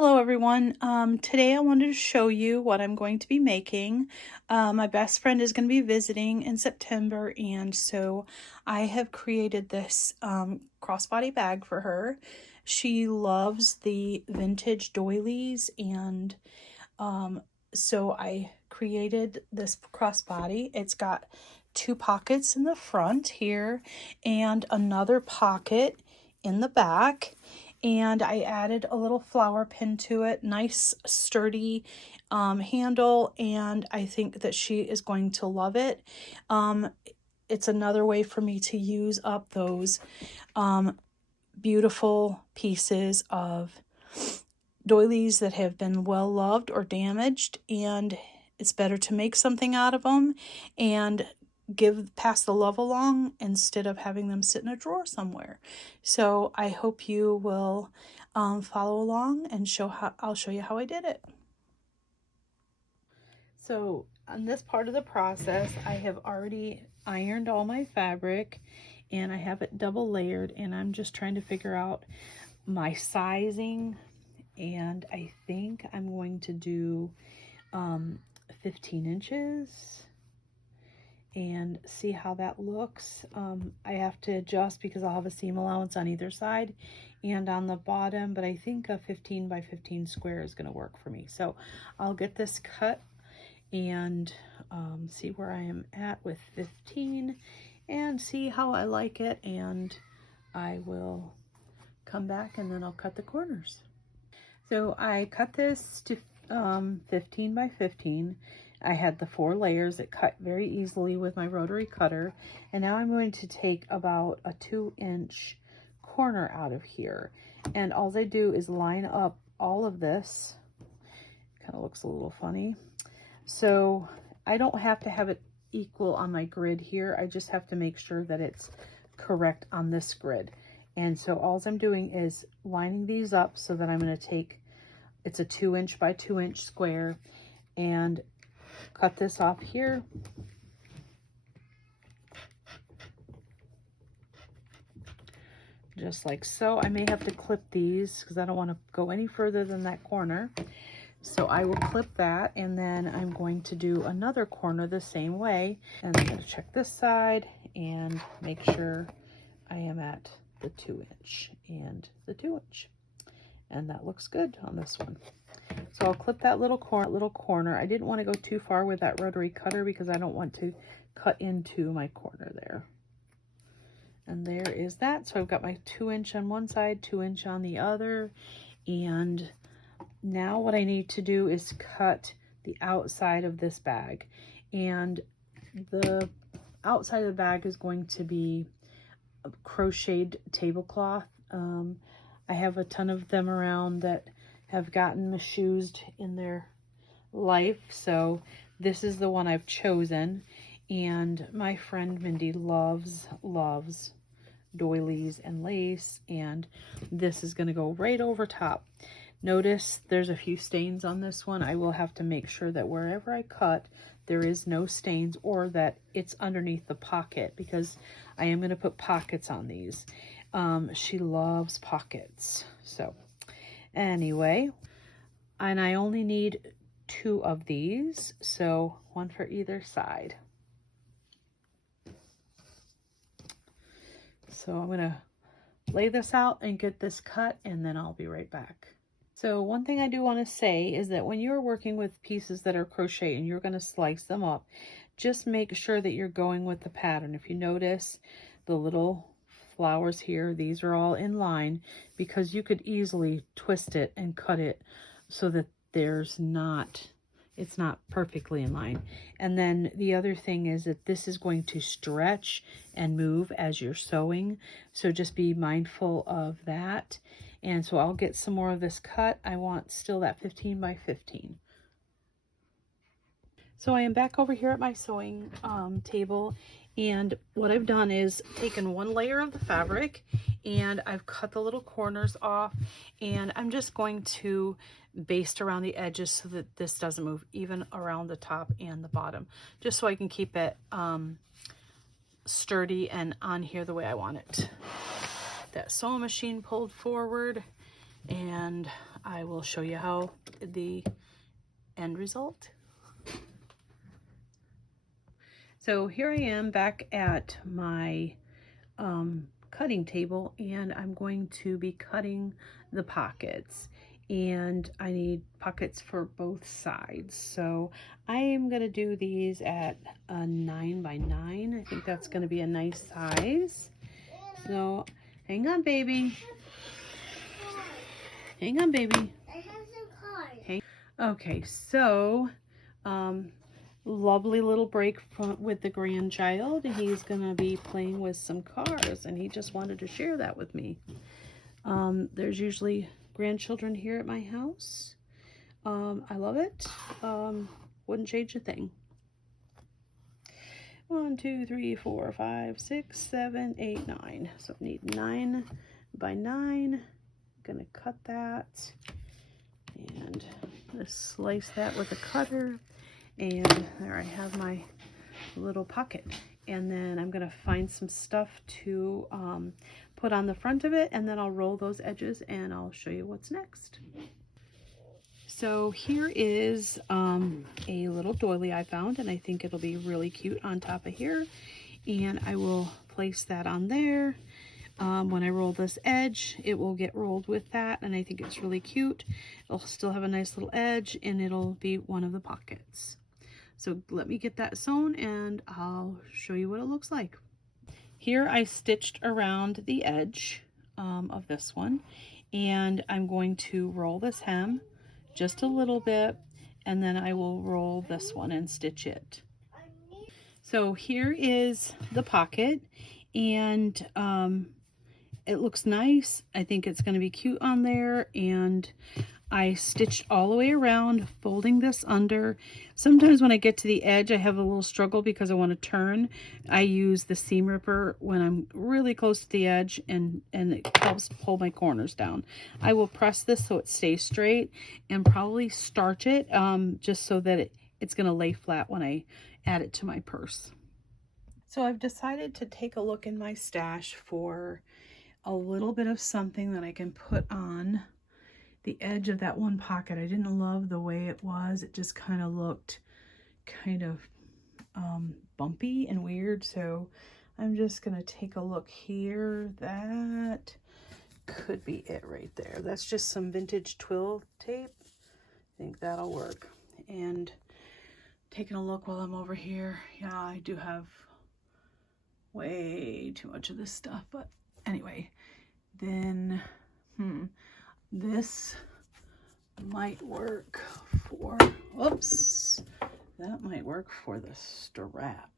Hello everyone. Today I wanted to show you what I'm going to be making. My best friend is going to be visiting in September, and so I have created this crossbody bag for her. She loves the vintage doilies, and so I created this crossbody. It's got two pockets in the front here and another pocket in the back, and I added a little flower pin to it. Nice sturdy handle, and I think that she is going to love it. It's another way for me to use up those beautiful pieces of doilies that have been well loved or damaged, and it's better to make something out of them and pass the love along instead of having them sit in a drawer somewhere. So I hope you will follow along and I'll show you how I did it. So on this part of the process, I have already ironed all my fabric and I have it double layered, and I'm just trying to figure out my sizing, and I think I'm going to do 15 inches and see how that looks. I have to adjust because I'll have a seam allowance on either side and on the bottom, but I think a 15 by 15 square is going to work for me. So I'll get this cut and see where I am at with 15 and see how I like it, and I will come back and then I'll cut the corners. So I cut this to 15 by 15. I had the 4 layers. It cut very easily with my rotary cutter. And now I'm going to take about a 2-inch corner out of here. And all I do is line up all of this. Kind of looks a little funny. So I don't have to have it equal on my grid here. I just have to make sure that it's correct on this grid. And so all I'm doing is lining these up so that I'm going to take, it's a 2-inch by 2-inch square, and cut this off here. Just like so. I may have to clip these because I don't want to go any further than that corner. So I will clip that, and then I'm going to do another corner the same way. And I'm going to check this side and make sure I am at the 2-inch and the 2-inch. And that looks good on this one. So I'll clip that little corner. I didn't want to go too far with that rotary cutter because I don't want to cut into my corner there. And there is that. So I've got my 2-inch on one side, 2-inch on the other. And now what I need to do is cut the outside of this bag. And the outside of the bag is going to be a crocheted tablecloth. I have a ton of them around that have gotten misused in their life, so this is the one I've chosen. And my friend Mindy loves doilies and lace, and this is going to go right over top. Notice there's a few stains on this one. I will have to make sure that wherever I cut there is no stains, or that it's underneath the pocket, because I am going to put pockets on these. She loves pockets. So anyway, and I only need 2 of these, so 1 for either side. So I'm going to lay this out and get this cut, and then I'll be right back. So one thing I do want to say is that when you're working with pieces that are crochet and you're going to slice them up, just make sure that you're going with the pattern. If you notice the little flowers here, these are all in line, because you could easily twist it and cut it so that it's not perfectly in line. And then the other thing is that this is going to stretch and move as you're sewing, so just be mindful of that. And so I'll get some more of this cut. I want still that 15 by 15. So I am back over here at my sewing table, and what I've done is taken 1 layer of the fabric and I've cut the little corners off, and I'm just going to baste around the edges so that this doesn't move, even around the top and the bottom, just so I can keep it sturdy and on here the way I want it. That sewing machine pulled forward, and I will show you how the end result. So here I am back at my cutting table, and I'm going to be cutting the pockets, and I need pockets for both sides. So I am going to do these at a 9 by 9. I think that's going to be a nice size. So hang on, baby. Hang on, baby. I have some cards. Okay, so lovely little break with the grandchild. He's gonna be playing with some cars, and he just wanted to share that with me. There's usually grandchildren here at my house. I love it. Wouldn't change a thing. 1, 2, 3, 4, 5, 6, 7, 8, 9. So I need 9 by 9. Gonna cut that, and just slice that with a cutter. And there I have my little pocket. And then I'm gonna find some stuff to put on the front of it, and then I'll roll those edges and I'll show you what's next. So here is a little doily I found, and I think it'll be really cute on top of here. And I will place that on there. When I roll this edge, it will get rolled with that, and I think it's really cute. It'll still have a nice little edge, and it'll be one of the pockets. So let me get that sewn, and I'll show you what it looks like. Here I stitched around the edge of this one, and I'm going to roll this hem just a little bit, and then I will roll this one and stitch it. So here is the pocket, and it looks nice. I think it's going to be cute on there, and I stitched all the way around, folding this under. Sometimes when I get to the edge, I have a little struggle because I want to turn. I use the seam ripper when I'm really close to the edge, and it helps pull my corners down. I will press this so it stays straight, and probably starch it just so that it's going to lay flat when I add it to my purse. So I've decided to take a look in my stash for a little bit of something that I can put on the edge of that one pocket. I didn't love the way it was. It just kind of looked kind of bumpy and weird. So I'm just going to take a look here. That could be it right there. That's just some vintage twill tape. I think that'll work. And taking a look while I'm over here. Yeah, I do have way too much of this stuff, but anyway, then this might work for, whoops, that might work for the strap.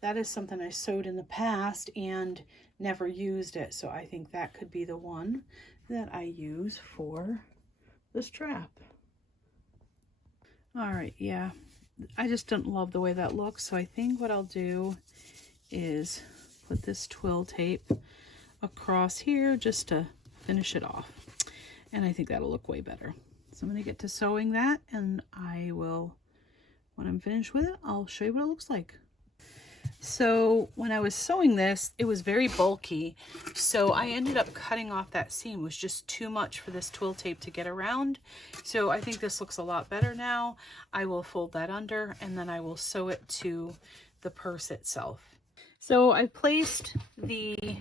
That is something I sewed in the past and never used it, so I think that could be the one that I use for the strap. All right, yeah, I just don't love the way that looks, so I think what I'll do is put this twill tape across here just to finish it off, and I think that'll look way better. So I'm going to get to sewing that, and I will, when I'm finished with it, I'll show you what it looks like. So when I was sewing this, it was very bulky, so I ended up cutting off that seam. It was just too much for this twill tape to get around. So I think this looks a lot better now. I will fold that under, and then I will sew it to the purse itself. So I placed the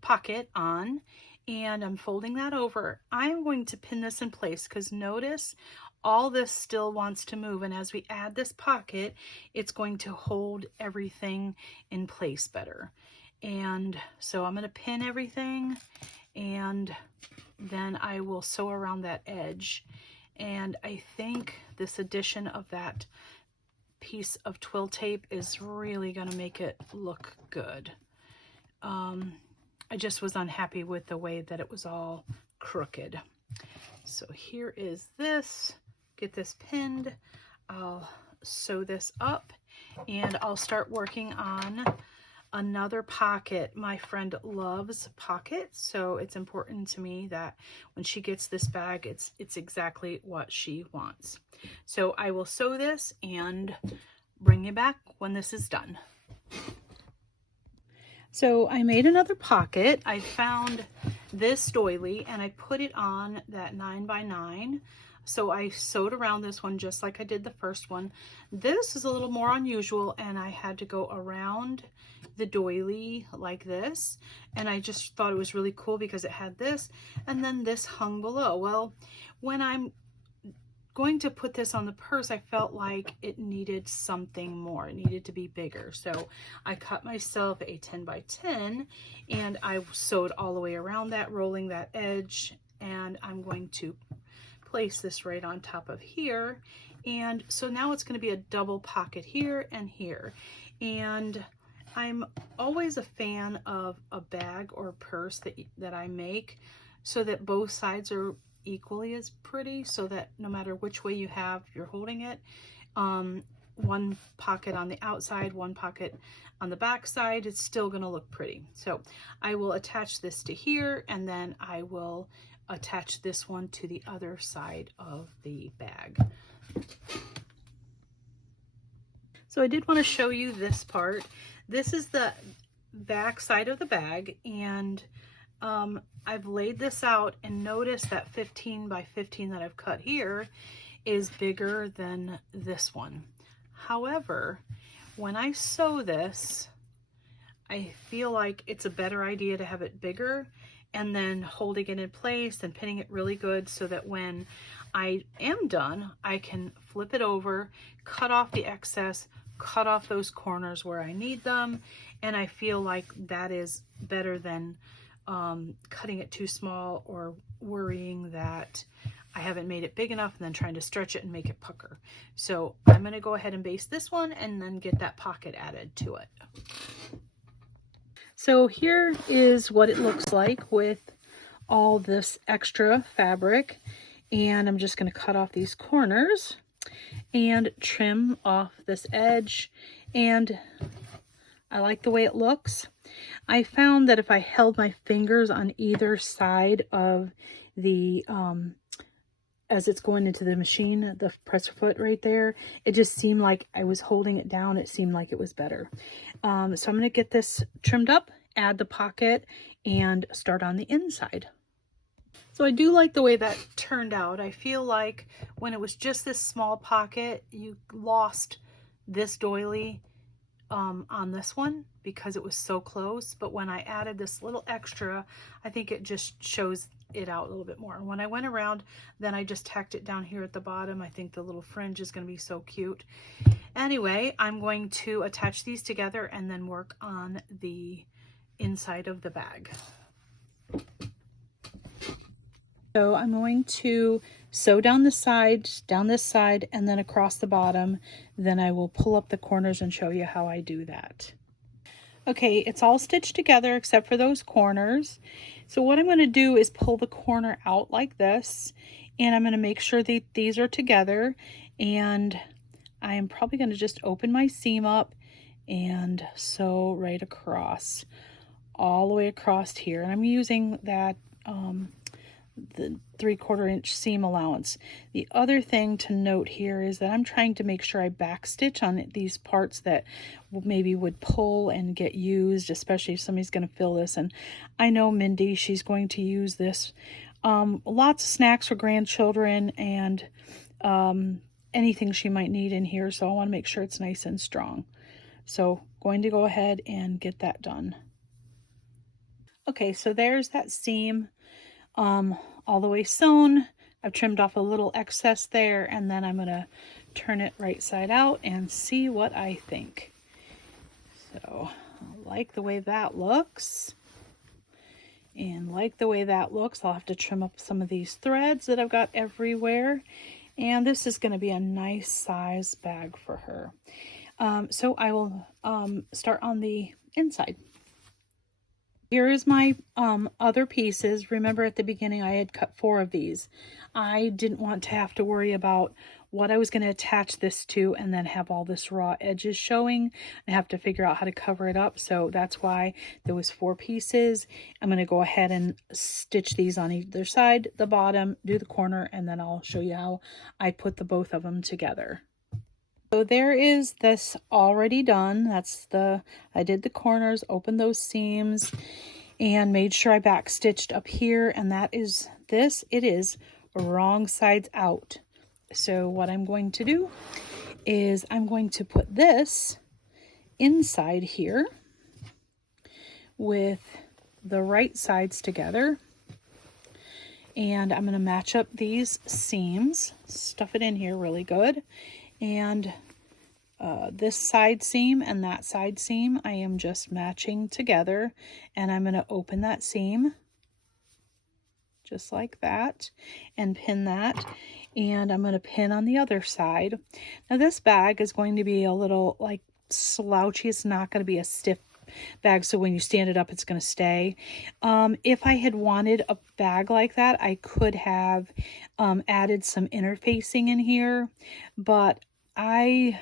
pocket on, and I'm folding that over. I'm going to pin this in place because notice all this still wants to move, and as we add this pocket, it's going to hold everything in place better. And so I'm going to pin everything, and then I will sew around that edge. And I think this addition of that piece of twill tape is really going to make it look good. I just was unhappy with the way that it was all crooked. So here is this. Get this pinned. I'll sew this up, and I'll start working on another pocket. My friend loves pockets, so it's important to me that when she gets this bag, it's exactly what she wants. So I will sew this and bring you back when this is done. So I made another pocket. I found this doily and I put it on that 9x9. So I sewed around this one just like I did the first one. This is a little more unusual, and I had to go around the doily like this, and I just thought it was really cool because it had this and then this hung below. Well, when I'm going to put this on the purse, I felt like it needed something more. It needed to be bigger. So I cut myself a 10x10 and I sewed all the way around that, rolling that edge, and I'm going to place this right on top of here. And so now it's going to be a double pocket here and here. And I'm always a fan of a bag or purse that I make so that both sides are equally as pretty, so that no matter which way you're holding it, one pocket on the outside, one pocket on the back side, it's still going to look pretty. So I will attach this to here, and then I will attach this one to the other side of the bag. So I did want to show you this part. This is the back side of the bag, and I've laid this out, and notice that 15x15 that I've cut here is bigger than this one. However, when I sew this, I feel like it's a better idea to have it bigger, and then holding it in place and pinning it really good so that when I am done, I can flip it over, cut off the excess, cut off those corners where I need them, and I feel like that is better than cutting it too small or worrying that I haven't made it big enough and then trying to stretch it and make it pucker. So I'm going to go ahead and baste this one and then get that pocket added to it. So here is what it looks like with all this extra fabric, and I'm just going to cut off these corners and trim off this edge, and I like the way it looks. I found that if I held my fingers on either side of the as it's going into the machine, the press foot right there, it just seemed like I was holding it down. It seemed like it was better. So I'm going to get this trimmed up, add the pocket, and start on the inside. So I do like the way that turned out. I feel like when it was just this small pocket, you lost this doily on this one because it was so close. But when I added this little extra, I think it just shows it out a little bit more. And when I went around, then I just tacked it down here at the bottom. I think the little fringe is going to be so cute. Anyway, I'm going to attach these together and then work on the inside of the bag. So I'm going to sew down the sides, down this side, and then across the bottom. Then I will pull up the corners and show you how I do that. Okay, it's all stitched together except for those corners. So what I'm going to do is pull the corner out like this, and I'm going to make sure that these are together, and I am probably going to just open my seam up and sew right across, all the way across here. And I'm using that the 3/4 inch seam allowance. The other thing to note here is that I'm trying to make sure I backstitch on these parts that maybe would pull and get used, especially if somebody's going to fill this. And I know Mindy, she's going to use this. Lots of snacks for grandchildren and anything she might need in here. So I want to make sure it's nice and strong. So going to go ahead and get that done. Okay, so there's that seam. All the way sewn. I've trimmed off a little excess there, and then I'm going to turn it right side out and see what I think. So I like the way that looks, and like the way that looks, I'll have to trim up some of these threads that I've got everywhere, and this is going to be a nice size bag for her. So I will start on the inside. Here is my other pieces. Remember at the beginning I had cut 4 of these. I didn't want to have to worry about what I was going to attach this to and then have all this raw edges showing. I have to figure out how to cover it up. So that's why there was 4 pieces. I'm going to go ahead and stitch these on either side, the bottom, do the corner, and then I'll show you how I put the both of them together. So there is this already done. I did the corners, opened those seams, and made sure I back stitched up here, and that is this. It is wrong sides out. So what I'm going to do is I'm going to put this inside here with the right sides together, and I'm going to match up these seams, stuff it in here really good, and this side seam and that side seam I am just matching together, and I'm going to open that seam just like that and pin that, and I'm going to pin on the other side. Now this bag is going to be a little like slouchy. It's not going to be a stiff bag, so when you stand it up it's going to stay. If I had wanted a bag like that, I could have added some interfacing in here, but I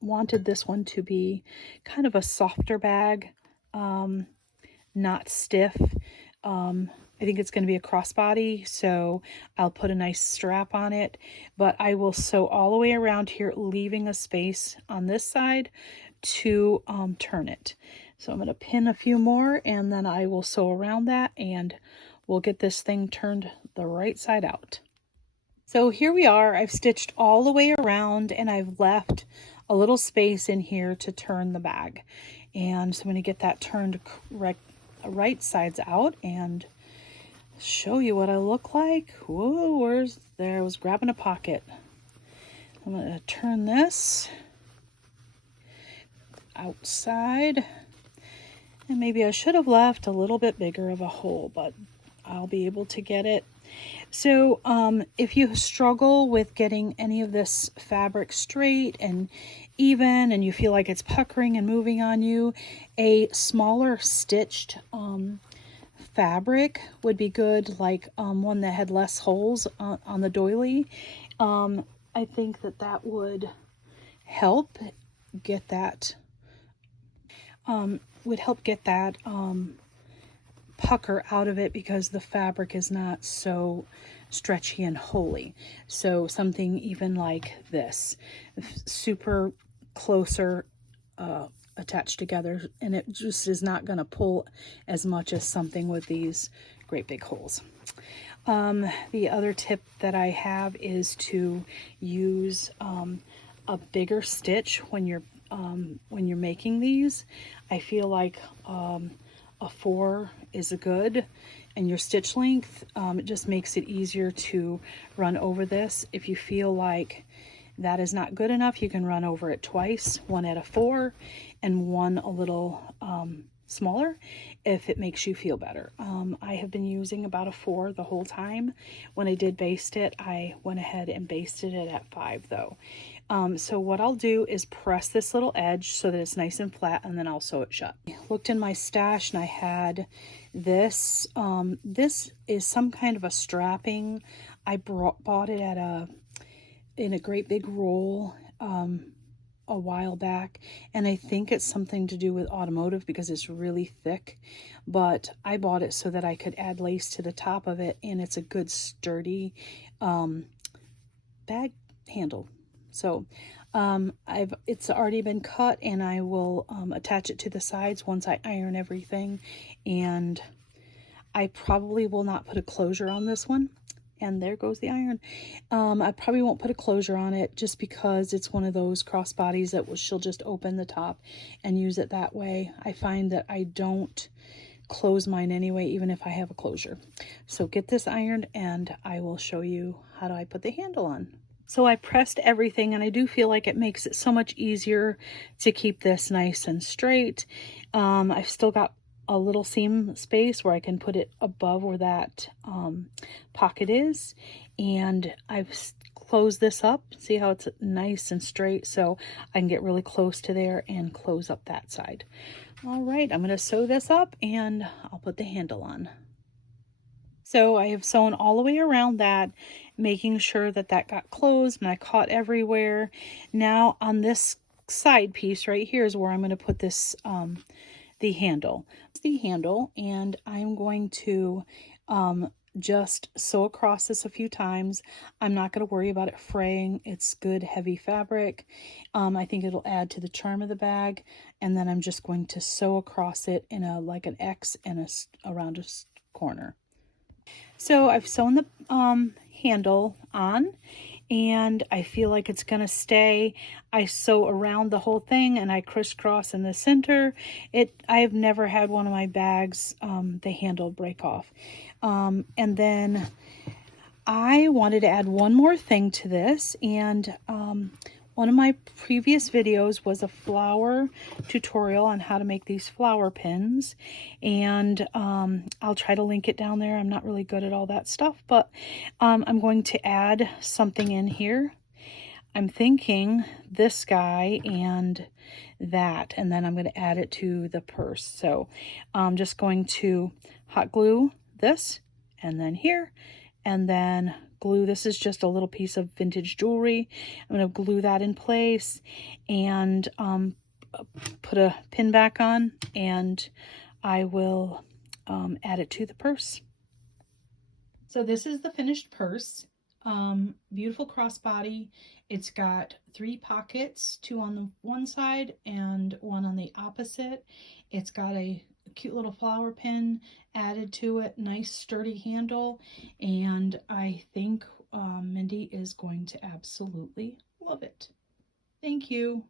wanted this one to be kind of a softer bag, not stiff. I think it's going to be a crossbody, so I'll put a nice strap on it, but I will sew all the way around here, leaving a space on this side to turn it. So I'm going to pin a few more, and then I will sew around that, and we'll get this thing turned the right side out. So here we are. I've stitched all the way around, and I've left a little space in here to turn the bag. And so I'm going to get that turned right sides out and show you what I look like. Whoa, where's there? I was grabbing a pocket. I'm going to turn this outside, and maybe I should have left a little bit bigger of a hole, but I'll be able to get it. So if you struggle with getting any of this fabric straight and even, and you feel like it's puckering and moving on you, a smaller stitched fabric would be good, like one that had less holes on the doily. I think that would help get that pucker out of it, because the fabric is not so stretchy and holey. So something even like this, super closer attached together, and it just is not going to pull as much as something with these great big holes. The other tip that I have is to use a bigger stitch when you're making these. I feel like a 4 is a good, and your stitch length, it just makes it easier to run over this. If you feel like that is not good enough, you can run over it twice, one at a 4 and one a little smaller, if it makes you feel better. I have been using about a 4 the whole time. When I did baste it, I went ahead and basted it at 5 though. So what I'll do is press this little edge so that it's nice and flat, and then I'll sew it shut. I looked in my stash and I had this. This is some kind of a strapping. I bought it in a great big roll a while back, and I think it's something to do with automotive because it's really thick, but I bought it so that I could add lace to the top of it, and it's a good sturdy bag handle. So it's already been cut, and I will attach it to the sides once I iron everything, and I probably will not put a closure on this one. And there goes the iron. I probably won't put a closure on it just because it's one of those crossbodies that she'll just open the top and use it that way. I find that I don't close mine anyway, even if I have a closure. So get this ironed, and I will show you how do I put the handle on. So I pressed everything, and I do feel like it makes it so much easier to keep this nice and straight. I've still got a little seam space where I can put it above where that pocket is, and I've closed this up. See how it's nice and straight, so I can get really close to there and close up that side. All right, I'm going to sew this up, and I'll put the handle on. So I have sewn all the way around that, making sure that got closed, and I caught everywhere. Now on this side piece right here is where I'm going to put this the handle, and I'm going to just sew across this a few times. I'm not going to worry about it fraying. It's good heavy fabric. I think it'll add to the charm of the bag. And then I'm just going to sew across it in a like an X and around a corner. So I've sewn the handle on, and I feel like it's gonna stay. I sew around the whole thing and I crisscross in the center. I've never had one of my bags the handle break off. And then I wanted to add one more thing to this, and one of my previous videos was a flower tutorial on how to make these flower pins, and I'll try to link it down there. I'm not really good at all that stuff, but I'm going to add something in here. I'm thinking this guy and that, and then I'm going to add it to the purse. So I'm just going to hot glue this and then here, and then glue. This is just a little piece of vintage jewelry. I'm going to glue that in place and put a pin back on, and I will add it to the purse. So this is the finished purse. Beautiful crossbody. It's got 3 pockets, 2 on the one side and 1 on the opposite. It's got a cute little flower pin added to it, nice sturdy handle, and I think Mindy is going to absolutely love it. Thank you.